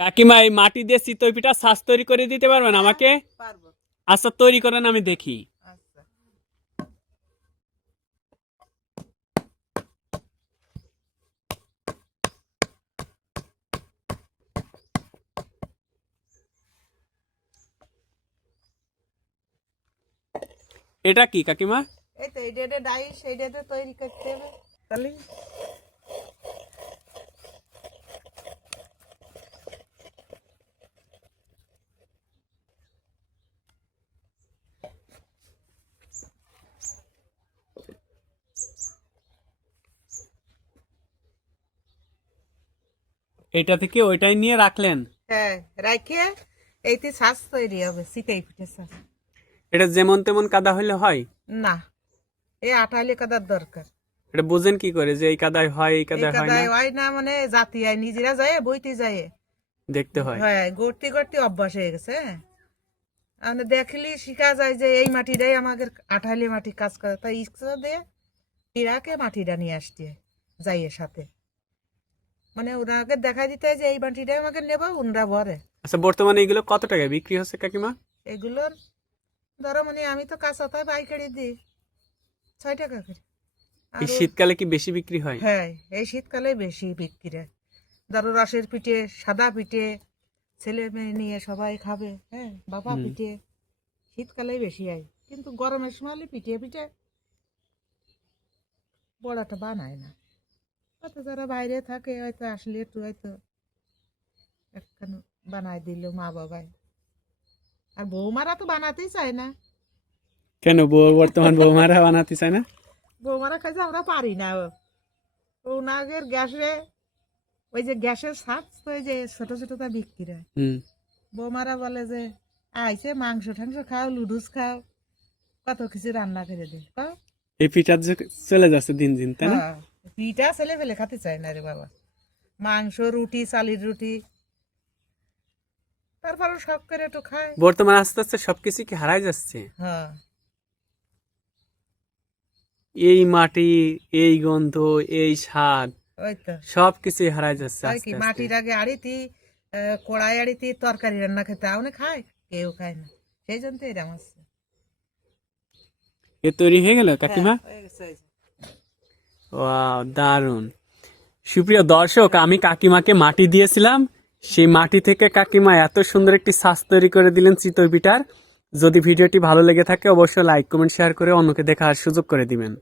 কাকিমা এই মাটি দিয়ে চিতই পিঠা ছাঁচ তৈরি করে দিতে পারবেন আমাকে? পারবো। আচ্ছা তৈরি করেন, আমি দেখি। আচ্ছা, এটা কি কাকিমা? এই তো এইটা ডাইস এইটাতে তৈরি করতে হবে তাহলে। এটা থেকে ওইটাই নিয়ে রাখলেন? হ্যাঁ, রাখে এইতে ছাঁচ তৈরি হবে, চিতই পিঠে ছাঁচ। এটা যেমন তেমন কাদা হলে হয় না, এই আঠালে কাদার দরকার। এটা বুঝেন কি করে যে এই কাদায় হয় এই এই কাদায় হয় না? কাদায় হয় না মানে জাতি হয়, নিজেরা যায় বইতে যায়। দেখতে হয়। হ্যাঁ, গড়তে গড়তে অভ্যাস হয়ে গেছে। আমরা দেখলি শিখা যায় যে এই মাটিটাই আমাদের আঠালি মাটি কাজ করে, তাই ইচ্ছা দিয়ে ইরাকে মাটিটা নিয়ে আসতে যাইয়ের সাথে, মানে ওনাকে দেখা দিতে হয় যে এই মাটিটাই আমাকে নেবো, উনরা ভরে। আচ্ছা বর্তমানে এগুলো কত টাকায় বিক্রি হচ্ছে কাকিমা? এগুলোর ধরো মানে আমি তো কাঁচা তাই পাইকারি দিই 6 টাকা করে। এই আর শীতকালে কি বেশি বিক্রি হয়? হ্যাঁ, এই শীতকালে বেশি বিক্রি হয়। ধরো রসের পিঠে, সাদা পিঠে, ছেলে মেয়ে নিয়ে সবাই খাবে। হ্যাঁ, বাবা হুম। পিঠে শীতকালেই বেশি হয়, কিন্তু গরমের সময় হলে পিঠে পিঠে বড়াটা বানায় না। হয়তো যারা বাইরে থাকে হয়তো আসলে একটু হয়তো একখানে বানায় দিল মা বাবাই, আর বৌমারা তো বানাতেই চায় না। কেন বর্তমান বৌমারা বানাতে চায় না? বৌমারা খাইছে আমরা পারি না। ওনাগের গ্যাসে ওই যে গ্যাসের ছাঁচ তো ওই যে ছোট ছোট তা বিক্রি হয়। হুম। বৌমারা বলে যে আইসে মাংস টাংস খাও, লুডুস খাও, কত কিছু রান্না করে দে। এই পিঠা যে চলে যাচ্ছে দিন দিন, তাই না? হ্যাঁ, পিঠা ছেলে ফেলে খেতে চায় না রে বাবা, মাংস রুটি চালের রুটি তারপরে শখ করে একটু খায়। বর্তমানে আস্তে আস্তে সবকিছু কি হারাই যাচ্ছে। হ্যাঁ, এই মাটি, এই গন্ধ, এই স্বাদ ওই তো সবকিছুই হারাই যাচ্ছে হয় কি আস্তে আস্তে। মাটির আগে আড়িতি কড়াই আড়িতি তরকারি রান্না খেতে আউনে খায়, কেউ খায় না, সেই জন্য তো এরকম আছে। এ তৈরি হয়ে গেল হ্যাঁ, কাকিমা? হয়ে গেছে, হয়ে গেছে। ওয়াও, দারুণ। সুপ্রিয় দর্শক, আমি কাকিমাকে মাটি দিয়েছিলাম, সেই মাটি থেকে কাকিমা এত সুন্দর একটি ছাঁচ তৈরি করে দিলেন চিতই পিঠার। যদি ভিডিওটি ভালো লেগে থাকে অবশ্যই লাইক কমেন্ট শেয়ার করে অন্যকে দেখার সুযোগ করে দিবেন।